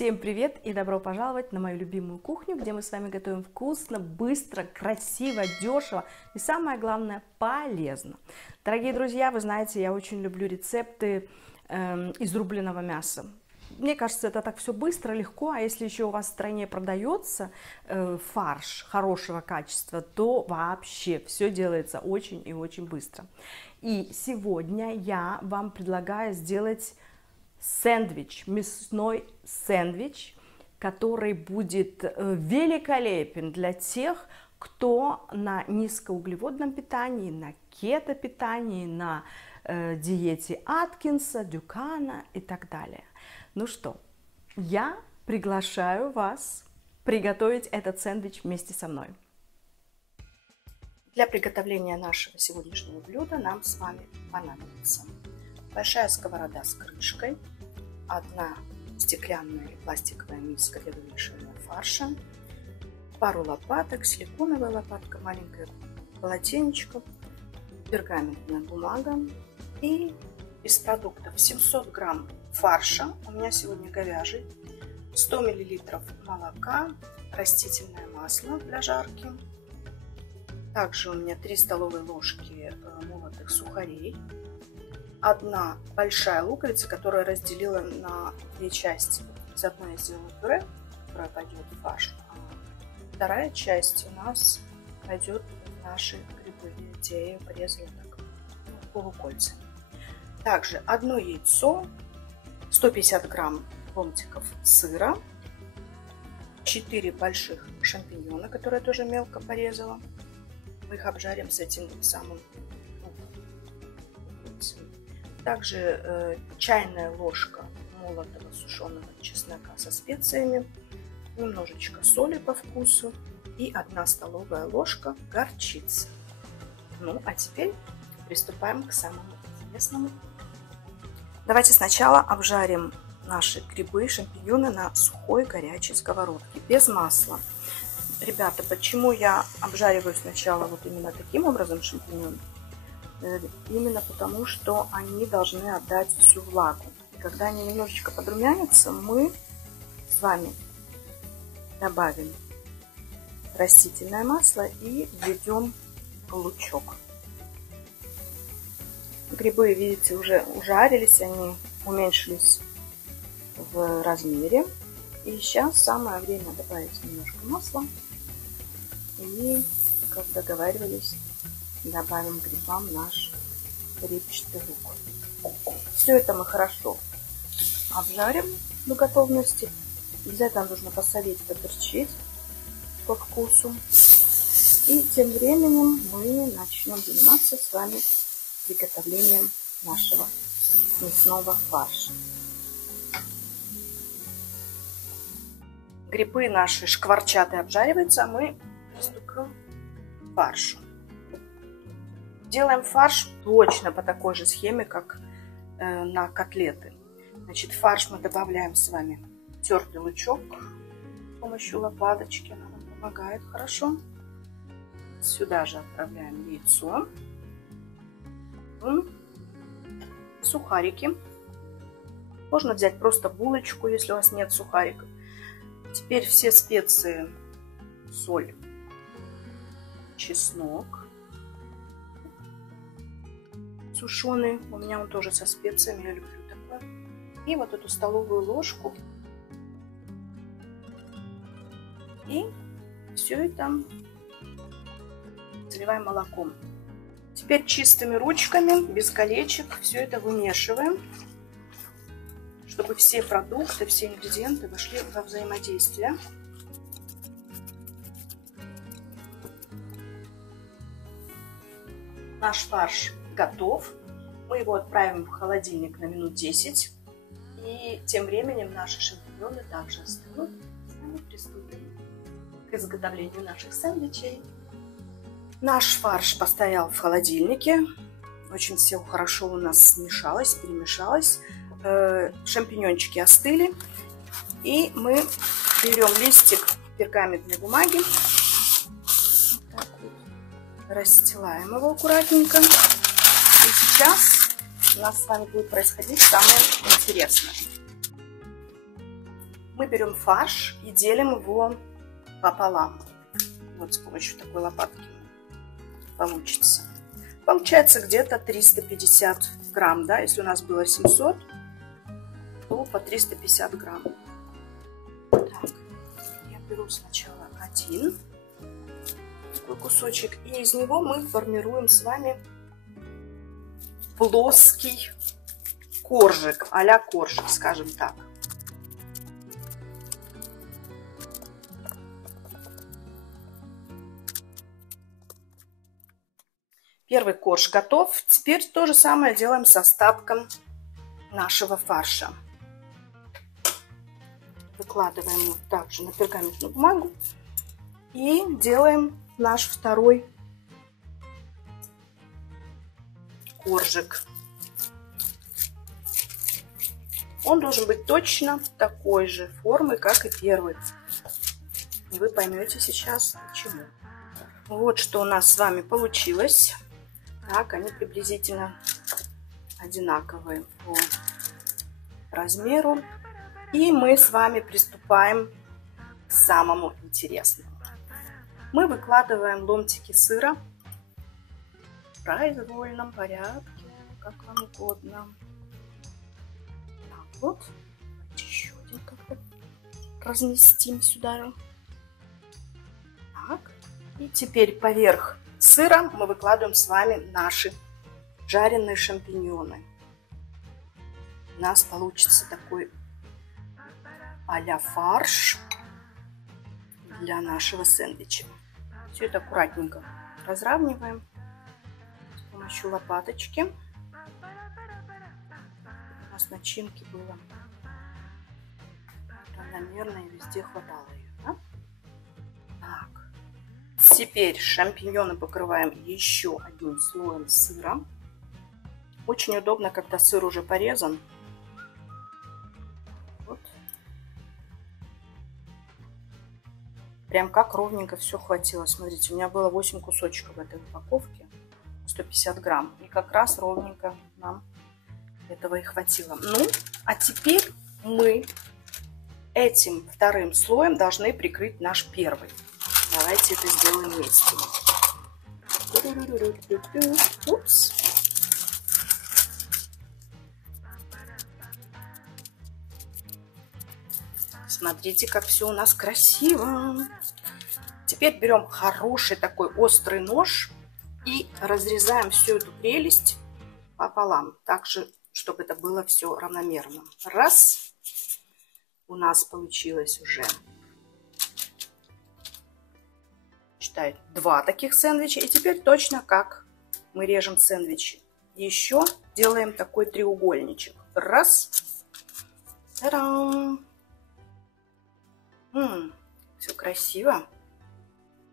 Всем привет и добро пожаловать на мою любимую кухню, где мы с вами готовим вкусно, быстро, красиво, дешево и самое главное полезно. Дорогие друзья, вы знаете, я очень люблю рецепты из рубленого мяса. Мне кажется, это так все быстро, легко, а если еще у вас в стране продается фарш хорошего качества, то вообще все делается очень и очень быстро. И сегодня я вам предлагаю сделать сэндвич, мясной сэндвич, который будет великолепен для тех, кто на низкоуглеводном питании, на кето-питании, на диете Аткинса, Дюкана и так далее. Ну что, я приглашаю вас приготовить этот сэндвич вместе со мной. Для приготовления нашего сегодняшнего блюда нам с вами понадобится большая сковорода с крышкой, одна стеклянная или пластиковая миска для вымешивания фарша, пару лопаток, силиконовая лопатка, маленькое полотенечко, пергаментная бумага и из продуктов 700 грамм фарша, у меня сегодня говяжий, 100 миллилитров молока, растительное масло для жарки, также у меня 3 столовые ложки молотых сухарей, одна большая луковица, которую я разделила на 2 части. Из одной я сделала пюре, которое пойдет в фарш, а вторая часть у нас пойдет в наши грибы, где я ее порезала так полукольцами. Также одно яйцо, 150 грамм ломтиков сыра, 4 больших шампиньона, которые я тоже мелко порезала. Мы их обжарим с этим самым луком. Также чайная ложка молотого сушеного чеснока со специями, немножечко соли по вкусу и 1 столовая ложка горчицы. Ну, а теперь приступаем к самому интересному. Давайте сначала обжарим наши грибы, шампиньоны на сухой горячей сковородке, без масла. Ребята, почему я обжариваю сначала вот именно таким образом шампиньоны? Именно потому, что они должны отдать всю влагу. И когда они немножечко подрумянятся, мы с вами добавим растительное масло и введем лучок. Грибы, видите, уже ужарились, они уменьшились в размере. И сейчас самое время добавить немножко масла. И, как договаривались, добавим к грибам наш репчатый лук. Все это мы хорошо обжарим до готовности. Для этого нужно посолить, поперчить по вкусу. И тем временем мы начнем заниматься с вами приготовлением нашего мясного фарша. Грибы наши шкварчат и обжариваются, а мы приступим к фаршу. Делаем фарш точно по такой же схеме, как на котлеты. Значит, фарш мы добавляем с вами тертый лучок с помощью лопаточки, она нам помогает хорошо. Сюда же отправляем яйцо, сухарики. Можно взять просто булочку, если у вас нет сухариков. Теперь все специи: соль, чеснок сушеный, у меня он тоже со специями, я люблю такое. И вот эту столовую ложку. И все это заливаем молоком. Теперь чистыми ручками, без колечек, все это вымешиваем, чтобы все продукты, все ингредиенты вошли во взаимодействие. Наш фарш готов. Мы его отправим в холодильник на минут 10. И тем временем наши шампиньоны также остынут. И мы приступим к изготовлению наших сэндвичей. Наш фарш постоял в холодильнике. Очень все хорошо у нас смешалось, перемешалось. Шампиньончики остыли. И мы берем листик пергаментной бумаги. Так вот. Расстилаем его аккуратненько. И сейчас у нас с вами будет происходить самое интересное. мы берем фарш и делим его пополам. Вот с помощью такой лопатки получится. Получается где-то 350 грамм, да, если у нас было 700, то по 350 грамм. Так, я беру сначала один такой кусочек, и из него мы формируем с вами плоский коржик, а-ля коржик, скажем так. Первый корж готов. Теперь то же самое делаем с остатком нашего фарша. Выкладываем его также на пергаментную бумагу и делаем наш второй коржик. Он должен быть точно такой же формы, как и первый. И вы поймете сейчас почему. Вот что у нас с вами получилось. Так, они приблизительно одинаковые по размеру. И мы с вами приступаем к самому интересному. Мы выкладываем ломтики сыра в произвольном порядке, как вам угодно. Так вот, еще один как-то разместим сюда. Так, и теперь поверх сыра мы выкладываем с вами наши жареные шампиньоны. У нас получится такой а-ля фарш для нашего сэндвича. Все это аккуратненько разравниваем с помощью лопаточки. У нас начинки было равномерно и везде хватало ее. Да? Так. Теперь шампиньоны покрываем еще одним слоем сыра. Очень удобно, когда сыр уже порезан. Вот. Прям как ровненько все хватило. Смотрите, у меня было 8 кусочков в этой упаковке. 150 грамм. И как раз ровненько нам этого и хватило. Ну, а теперь мы этим вторым слоем должны прикрыть наш первый. Давайте это сделаем вместе. Упс. Смотрите, как все у нас красиво. Теперь берем хороший такой острый нож и разрезаем всю эту прелесть пополам. Так же, чтобы это было все равномерно. Раз. У нас получилось уже, считай, 2 таких сэндвича. И теперь точно как мы режем сэндвичи. Еще делаем такой треугольничек. Раз. Та-дам! Все красиво.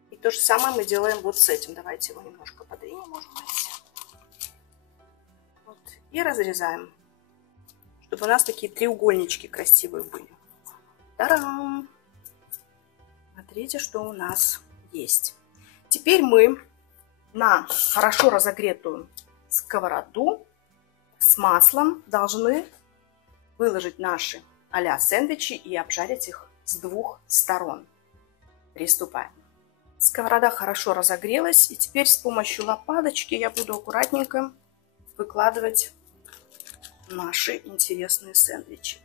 И то же самое мы делаем вот с этим. Давайте его немножко подвинем, может быть. Вот. И разрезаем, чтобы у нас такие треугольнички красивые были. Та-дам! Смотрите, что у нас есть. Теперь мы на хорошо разогретую сковороду с маслом должны выложить наши а-ля сэндвичи и обжарить их с 2 сторон. Приступаем. Сковорода хорошо разогрелась, и теперь с помощью лопаточки я буду аккуратненько выкладывать наши интересные сэндвичи.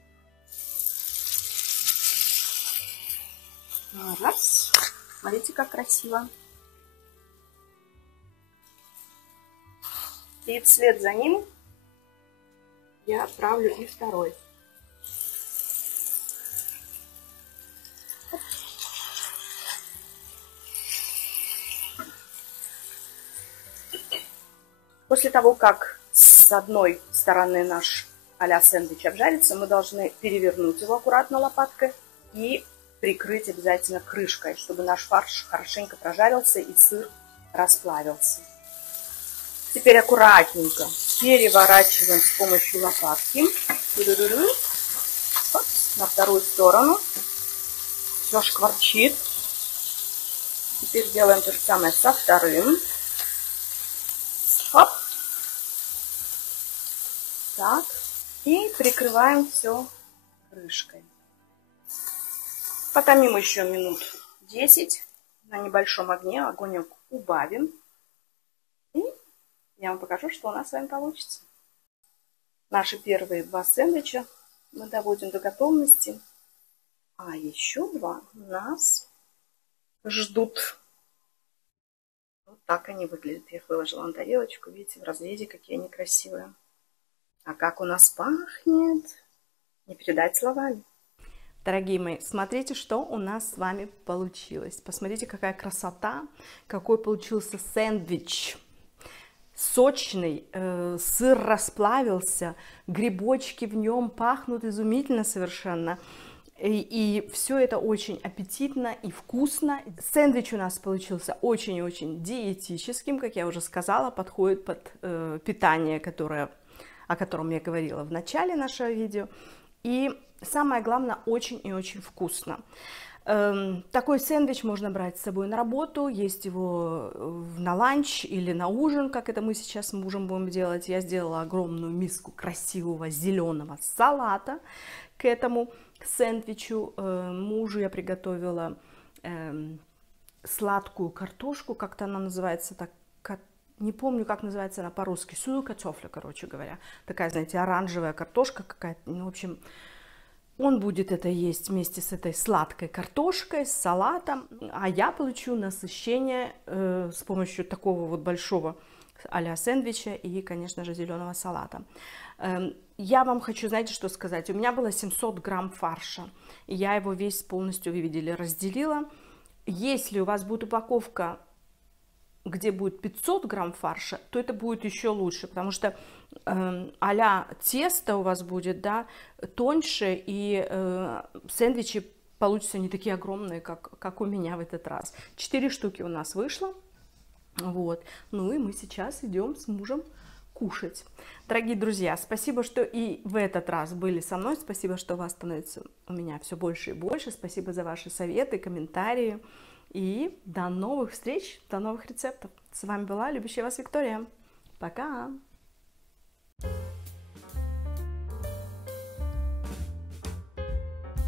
Раз. Смотрите, как красиво. И вслед за ним я отправлю и второй. После того, как с одной стороны наш а-ля сэндвич обжарится, мы должны перевернуть его аккуратно лопаткой и прикрыть обязательно крышкой, чтобы наш фарш хорошенько прожарился и сыр расплавился. Теперь аккуратненько переворачиваем с помощью лопатки. Оп, на вторую сторону. Все шкварчит. Теперь делаем то же самое со вторым. Оп. Так. И прикрываем все крышкой. Потомим еще минут 10 на небольшом огне. Огонь убавим. И я вам покажу, что у нас с вами получится. Наши первые 2 сэндвича мы доводим до готовности. А еще 2 нас ждут. Вот так они выглядят. Я их выложила на тарелочку. Видите, в разрезе какие они красивые. А как у нас пахнет, не передать словами. Дорогие мои, смотрите, что у нас с вами получилось. Посмотрите, какая красота, какой получился сэндвич. Сочный, сыр расплавился, грибочки в нем пахнут изумительно совершенно. И все это очень аппетитно и вкусно. Сэндвич у нас получился очень-очень диетическим, как я уже сказала, подходит под питание, о котором я говорила в начале нашего видео. И самое главное, очень и очень вкусно. Такой сэндвич можно брать с собой на работу, есть его на ланч или на ужин, как это мы сейчас с мужем будем делать. Я сделала огромную миску красивого зеленого салата к этому сэндвичу. Мужу я приготовила сладкую картошку, как-то она называется так, не помню, как называется она по-русски, сюркартофля, короче говоря. Такая, знаете, оранжевая картошка какая-то, ну, в общем... Он будет это есть вместе с этой сладкой картошкой, с салатом, а я получу насыщение с помощью такого вот большого а-ля сэндвича и, конечно же, зеленого салата. Я вам хочу, знаете, что сказать? У меня было 700 грамм фарша, и я его весь полностью, вы видели, разделила. Если у вас будет упаковка, где будет 500 грамм фарша, то это будет еще лучше, потому что а-ля тесто у вас будет, да, тоньше, и сэндвичи получатся не такие огромные, как у меня в этот раз. 4 штуки у нас вышло, вот. Ну и мы сейчас идем с мужем кушать. Дорогие друзья, спасибо, что и в этот раз были со мной, спасибо, что вас становится у меня все больше и больше, спасибо за ваши советы, комментарии. И до новых встреч, до новых рецептов. С вами была любящая вас Виктория. Пока!